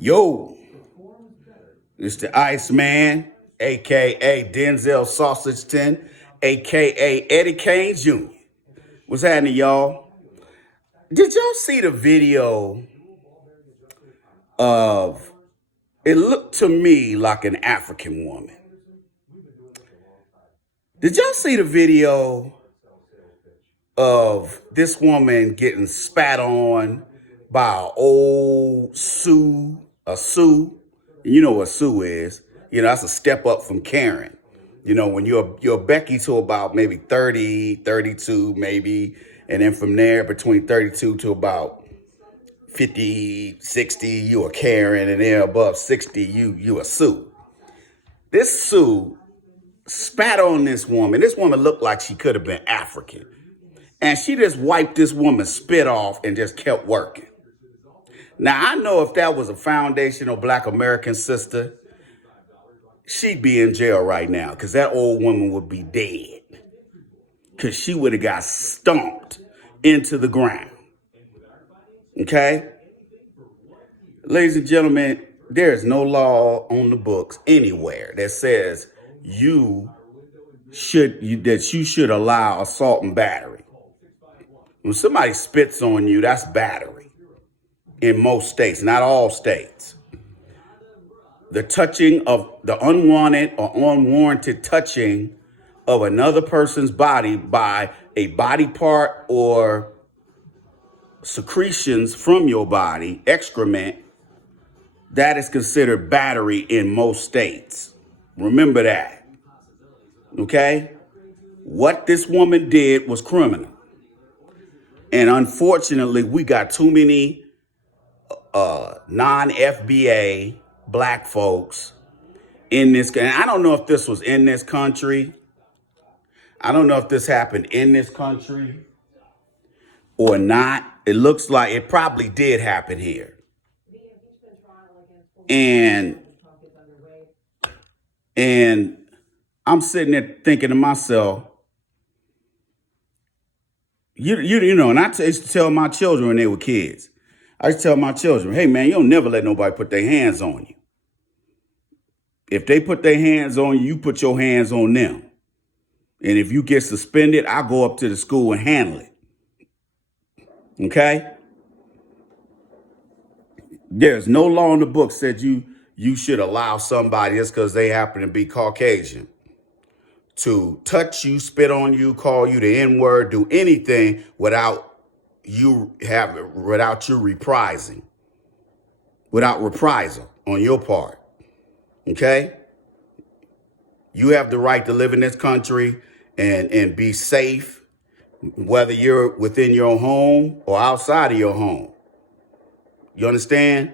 Yo, it's the Iceman, aka Denzel Sausage 10, aka Eddie Kane Jr. What's happening, y'all? Did y'all see the video of it looked to me like an African woman? Did y'all see the video of this woman getting spat on by an old Sioux, a Sioux? You know what Sioux is. You know, that's a step up from Karen. You know, when you're Becky to about maybe 30, 32 maybe, and then from there between 32 to about 50, 60, you a Karen, and then above 60, you a Sioux. This Sioux spat on this woman. This woman looked like she could have been African. And she just wiped this woman's spit off and just kept working. Now, I know if that was a foundational Black American sister, she'd be in jail right now because that old woman would be dead because she would have got stomped into the ground. Okay? Ladies and gentlemen, there is no law on the books anywhere that says that you should allow assault and battery. When somebody spits on you, that's battery in most states, not all states. The touching of the unwanted or unwarranted touching of another person's body by a body part or secretions from your body, excrement, that is considered battery in most states. Remember that. Okay? What this woman did was criminal. And unfortunately, we got too many non-FBA Black folks in this. And I don't know if this was in this country. I don't know if this happened in this country or not. It looks like it probably did happen here. And I'm sitting there thinking to myself, you know, and I used to tell my children when they were kids, I used to tell my children, hey, man, you don't never let nobody put their hands on you. If they put their hands on you, you put your hands on them. And if you get suspended, I'll go up to the school and handle it. Okay? There's no law in the book said you should allow somebody just because they happen to be Caucasian to touch you, spit on you, call you the N-word, do anything without you reprising, without reprisal on your part. Okay? You have the right to live in this country and be safe, whether you're within your home or outside of your home. You understand?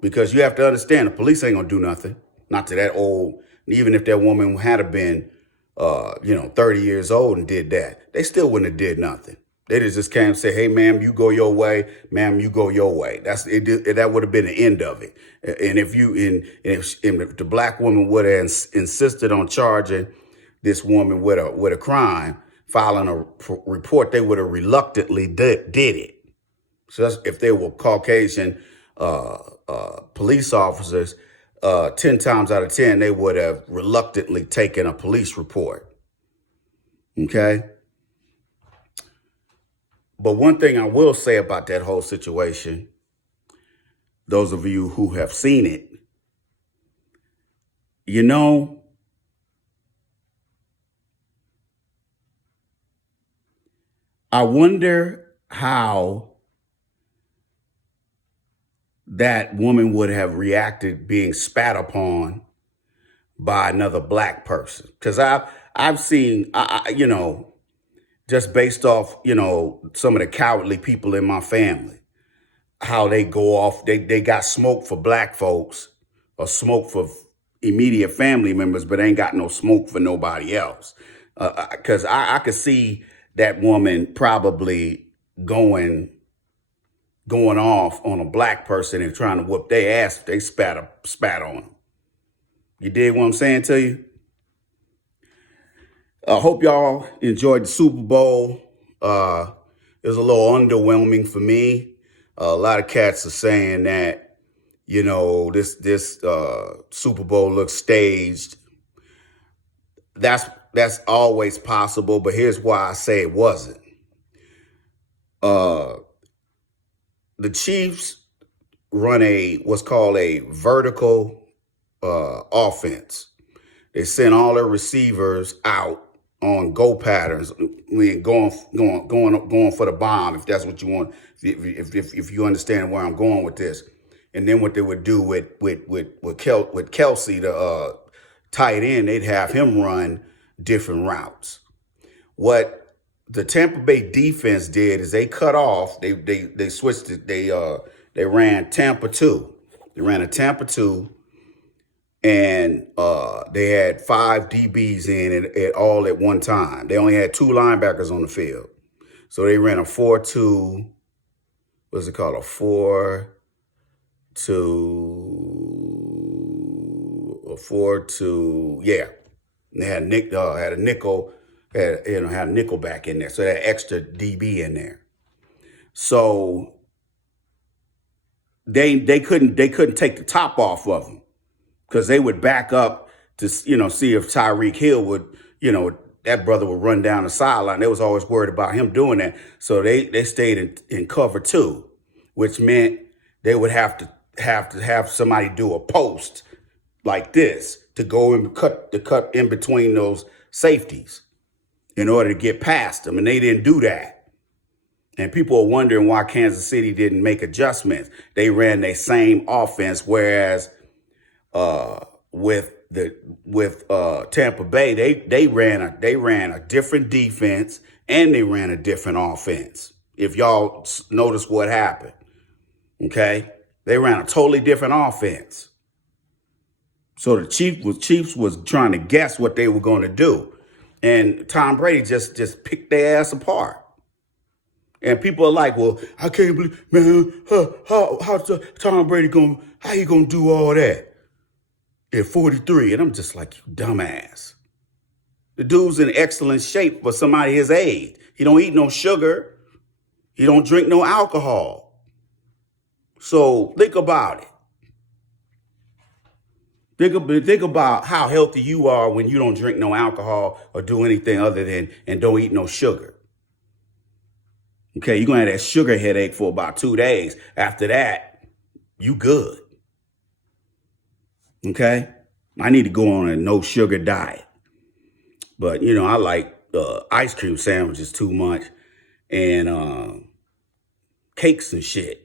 Because you have to understand the police ain't gonna do nothing. Not to that old, even if that woman had been 30 years old and did that, they still wouldn't have did nothing. They just came and say, hey, ma'am, you go your way. Ma'am, you go your way. That's it. That would have been the end of it. And if the Black woman would have insisted on charging this woman with a crime, filing a report, they would have reluctantly did it. So that's, if they were Caucasian police officers, 10 times out of 10, they would have reluctantly taken a police report. Okay? But one thing I will say about that whole situation, those of you who have seen it, you know, I wonder how that woman would have reacted being spat upon by another Black person. Because I've seen, just based off, some of the cowardly people in my family, how they go off, they got smoke for Black folks or smoke for immediate family members, but ain't got no smoke for nobody else. Because I could see that woman probably going off on a Black person and trying to whoop their ass if they spat on them. You dig what I'm saying to you? I hope y'all enjoyed the Super Bowl. It was a little underwhelming for me. A lot of cats are saying that this Super Bowl looks staged. That's always possible, but here's why I say it wasn't. Uh, the Chiefs run what's called a vertical offense. They send all their receivers out on go patterns, going for the bomb, if that's what you want, if you understand where I'm going with this. And then what they would do with Kelsey, the tight end, they'd have him run different routes. What the Tampa Bay defense did is they cut off. They switched it. They ran Tampa 2. They ran a Tampa 2. And they had 5 DBs in it all at one time. They only had 2 linebackers on the field. So they ran a 4-2, what's it called? A 4-2, yeah. And they had a nickel, had a nickel back in there. So they had extra DB in there. So they couldn't take the top off of them, because they would back up to, see if Tyreek Hill would, that brother would run down the sideline. They was always worried about him doing that. So they stayed in cover 2, which meant they would have to have somebody do a post like this to go and cut in between those safeties in order to get past them. And they didn't do that. And people are wondering why Kansas City didn't make adjustments. They ran their same offense, whereas with Tampa Bay, they ran a different defense and they ran a different offense. If y'all notice what happened, okay, they ran a totally different offense. So the Chiefs was trying to guess what they were going to do, and Tom Brady just picked their ass apart. And people are like, well, I can't believe, man, how Tom Brady how he gonna do all that at 43? And I'm just like, you dumbass. The dude's in excellent shape for somebody his age. He don't eat no sugar. He don't drink no alcohol. So think about it. Think about how healthy you are when you don't drink no alcohol or do anything other than, and don't eat no sugar. Okay, you're going to have that sugar headache for about 2 days. After that, you good. Okay? I need to go on a no sugar diet. But, I like ice cream sandwiches too much and cakes and shit.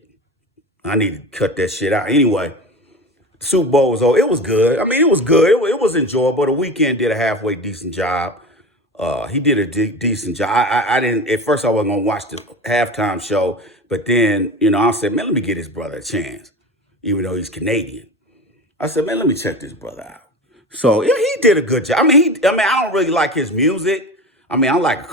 I need to cut that shit out. Anyway, the Super Bowl was over. It was good. I mean, it was good. It was enjoyable. The weekend did a halfway decent job. He did a decent job. I didn't, at first I wasn't going to watch the halftime show, but then, I said, man, let me give this brother a chance, even though he's Canadian. I said, man, let me check this brother out. So yeah, he did a good job. I mean, I don't really like his music. I mean, I like I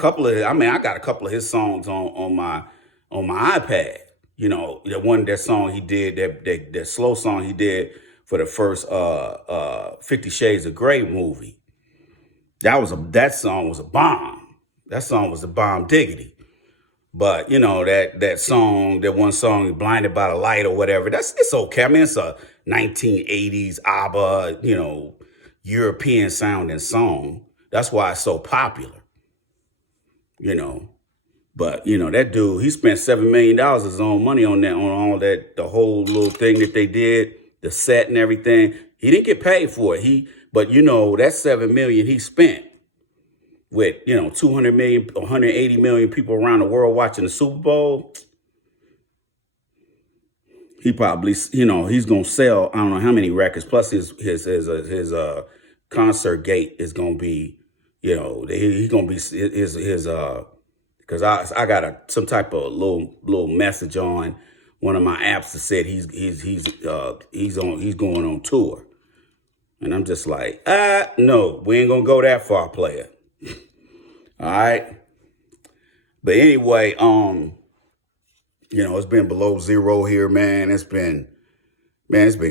got a couple of his songs on my iPad. That song he did, that slow song he did for the first 50 Shades of Grey movie. That song was a bomb. That song was a bomb diggity. But that one song, Blinded by the Light or whatever, it's okay. I mean, it's a 1980s ABBA, European sounding song. That's why it's so popular. But that dude, he spent $7 million of his own money on all that, the whole little thing that they did, the set and everything. He didn't get paid for it. But that $7 million he spent with, 200 million, 180 million people around the world watching the Super Bowl. He probably, he's going to sell, I don't know how many records. Plus his concert gate is going to be, he's going to be his because I got some type of little message on one of my apps that said he's going on tour. And I'm just like, no, we ain't gonna go that far, player. All right. But anyway, it's been below zero here, man. It's been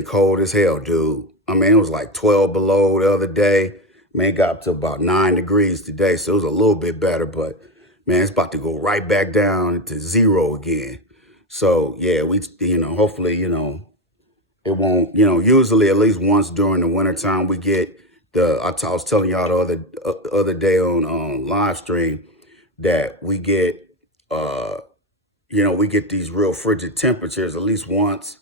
cold as hell, dude. I mean, it was like 12 below the other day. Man, it got up to about 9 degrees today, so it was a little bit better, but man, it's about to go right back down to zero again. So yeah, we, hopefully, It won't, usually at least once during the wintertime we get I was telling y'all the other day on live stream that we get, we get these real frigid temperatures at least once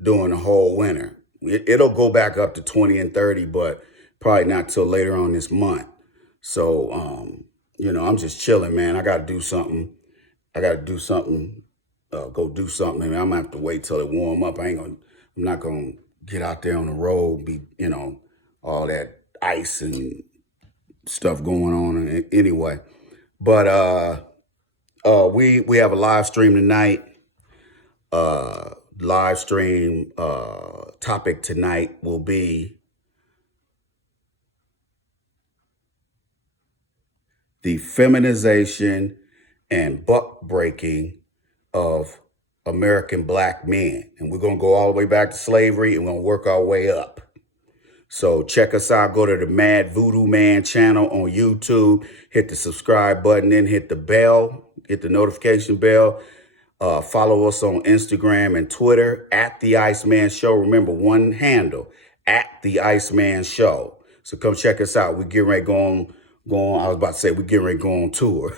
during the whole winter. It'll go back up to 20 and 30, but probably not till later on this month. So, I'm just chilling, man. I got to do something. Go do something. I mean, I'm gonna have to wait till it warm up. I'm not gonna get out there on the road, all that ice and stuff going on anyway. But we have a live stream tonight. Live stream topic tonight will be the feminization and buck breaking of American black men. And we're going to go all the way back to slavery and we're going to work our way up. So check us out. Go to the Mad Voodoo Man channel on YouTube. Hit the subscribe button, then hit the bell, hit the notification bell. Follow us on Instagram and Twitter at The Iceman Show. Remember, one handle, at The Iceman Show. So come check us out. We're getting ready to go on. I was about to say we're getting ready to go on tour.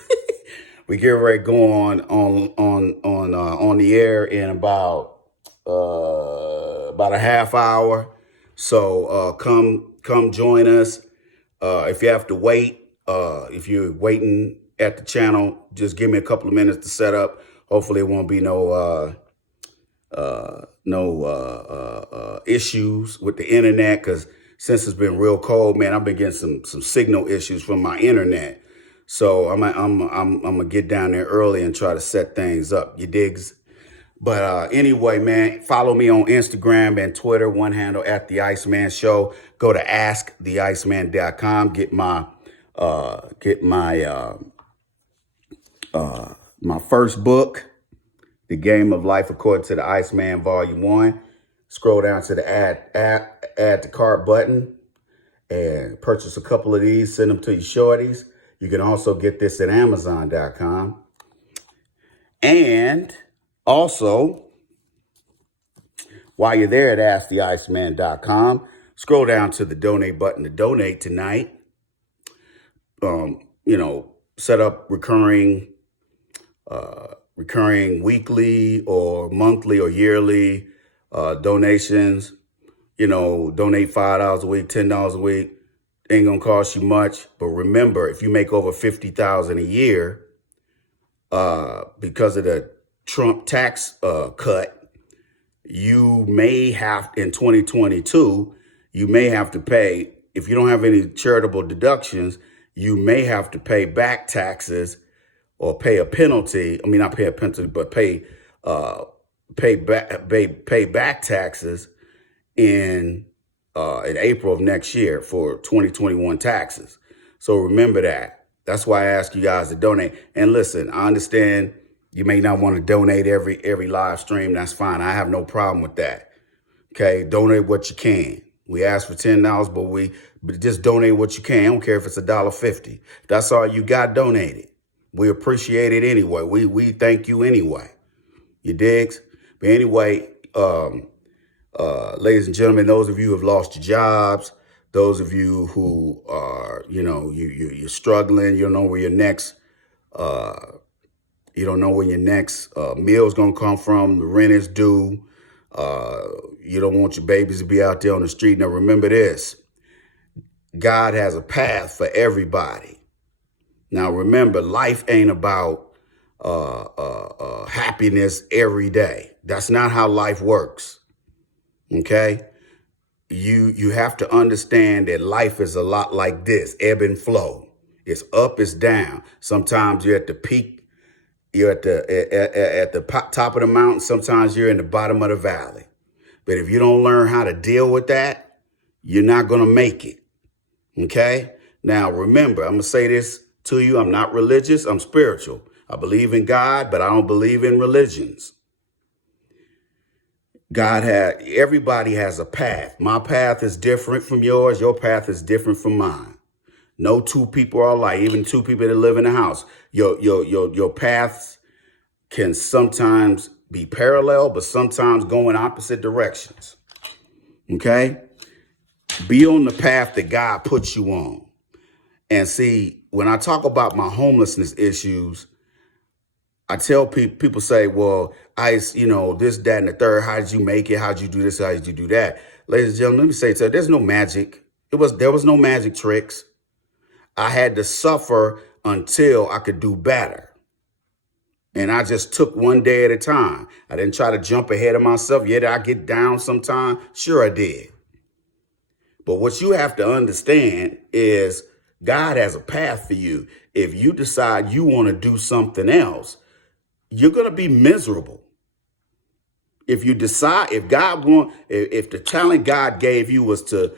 We get ready to go on the air in about a half hour. So come join us. If you have to wait, if you're waiting at the channel, just give me a couple of minutes to set up. Hopefully, it won't be no issues with the internet, because since it's been real cold, man, I've been getting some signal issues from my internet. So I'm gonna get down there early and try to set things up. You digs? But anyway, man, follow me on Instagram and Twitter. One handle at The Iceman Show. Go to asktheiceman.com. Get my first book, The Game of Life According to the Iceman, Volume 1. Scroll down to the add to cart button and purchase a couple of these. Send them to your shorties. You can also get this at Amazon.com. And also, while you're there at AskTheIceman.com, scroll down to the donate button to donate tonight. Set up recurring weekly or monthly or yearly donations. Donate $5 a week, $10 a week. Ain't gonna cost you much. But remember, if you make over $50,000 a year, because of the Trump tax cut, you may have, in 2022, you may have to pay, if you don't have any charitable deductions, you may have to pay back taxes or pay a penalty. I mean, not pay a penalty, but pay back taxes in April of next year for 2021 taxes. So remember that. That's why I ask you guys to donate. And listen, I understand you may not want to donate every live stream. That's fine. I have no problem with that. Okay, donate what you can. We ask for $10, but just donate what you can. I don't care if it's $1.50. If that's all you got, donate it. We appreciate it anyway. We thank you anyway. You digs? But anyway, ladies and gentlemen, those of you who have lost your jobs, those of you who are, you're struggling, you don't know where your next meal is going to come from. The rent is due. You don't want your babies to be out there on the street. Now, remember this. God has a path for everybody. Now, remember, life ain't about happiness every day. That's not how life works. Okay? You have to understand that life is a lot like this, ebb and flow. It's up, it's down. Sometimes you're at the peak, you're at the top of the mountain. Sometimes you're in the bottom of the valley. But if you don't learn how to deal with that, you're not going to make it. Okay? Now, remember, I'm going to say this to you. I'm not religious. I'm spiritual. I believe in God, but I don't believe in religions. Everybody has a path. My path is different from yours. Your path is different from mine. No two people are alike, even two people that live in a house. Your paths can sometimes be parallel, but sometimes go in opposite directions. Okay? Be on the path that God puts you on. And see, when I talk about my homelessness issues, I tell people say, well, Ice, this, that, and the third, how did you make it? How did you do this? How did you do that? Ladies and gentlemen, let me say to you, there's no magic. There was no magic tricks. I had to suffer until I could do better. And I just took one day at a time. I didn't try to jump ahead of myself. Yeah, did I get down sometime? Sure I did. But what you have to understand is God has a path for you. If you decide you want to do something else, you're going to be miserable. If you decide, if the talent God gave you was to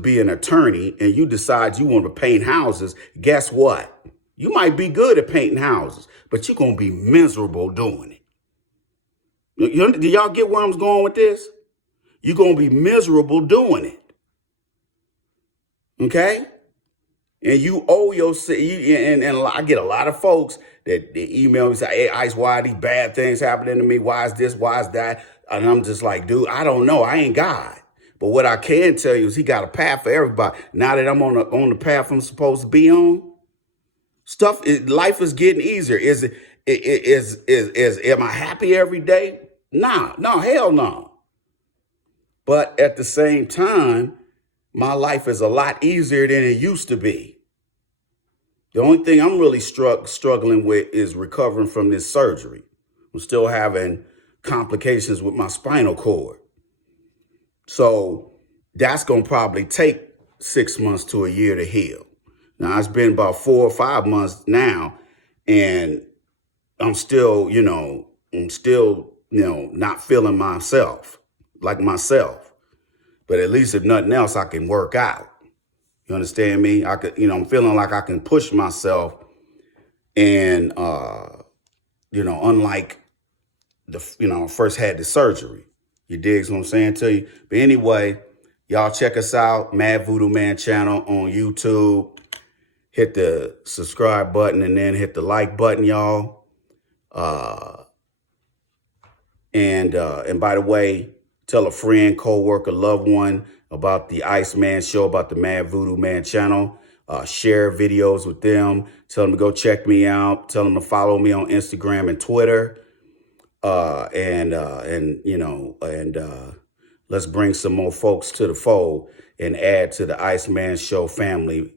be an attorney, and you decide you want to paint houses, guess what? You might be good at painting houses, but you're going to be miserable doing it. Do y'all get where I'm going with this? You're going to be miserable doing it. Okay? And you owe your, and I get a lot of folks that they email me and say, hey, Ice, why are these bad things happening to me? Why is this? Why is that? And I'm just like, dude, I don't know. I ain't God. But what I can tell you is he got a path for everybody. Now that I'm on the path I'm supposed to be on, life is getting easier. Am I happy every day? Nah, no, hell no. But at the same time, my life is a lot easier than it used to be. The only thing I'm really struggling with is recovering from this surgery. I'm still having complications with my spinal cord. So that's going to probably take 6 months to a year to heal. Now, it's been about 4 or 5 months now, and I'm still, not feeling myself. But at least if nothing else, I can work out. You understand me? I'm feeling like I can push myself, and unlike I first had the surgery. You dig what I'm saying to you? But anyway, y'all check us out, Mad Voodoo Man channel on YouTube. Hit the subscribe button and then hit the like button, y'all. And by the way, tell a friend, co-worker, loved one about the Iceman show, about the Mad Voodoo Man channel. Share videos with them. Tell them to go check me out. Tell them to follow me on Instagram and Twitter. Let's bring some more folks to the fold and add to the Iceman show family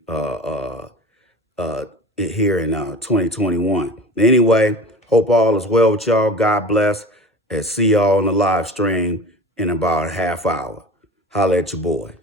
here in 2021. Anyway, hope all is well with y'all. God bless. And see y'all on the live stream in about a half hour. Holla at your boy.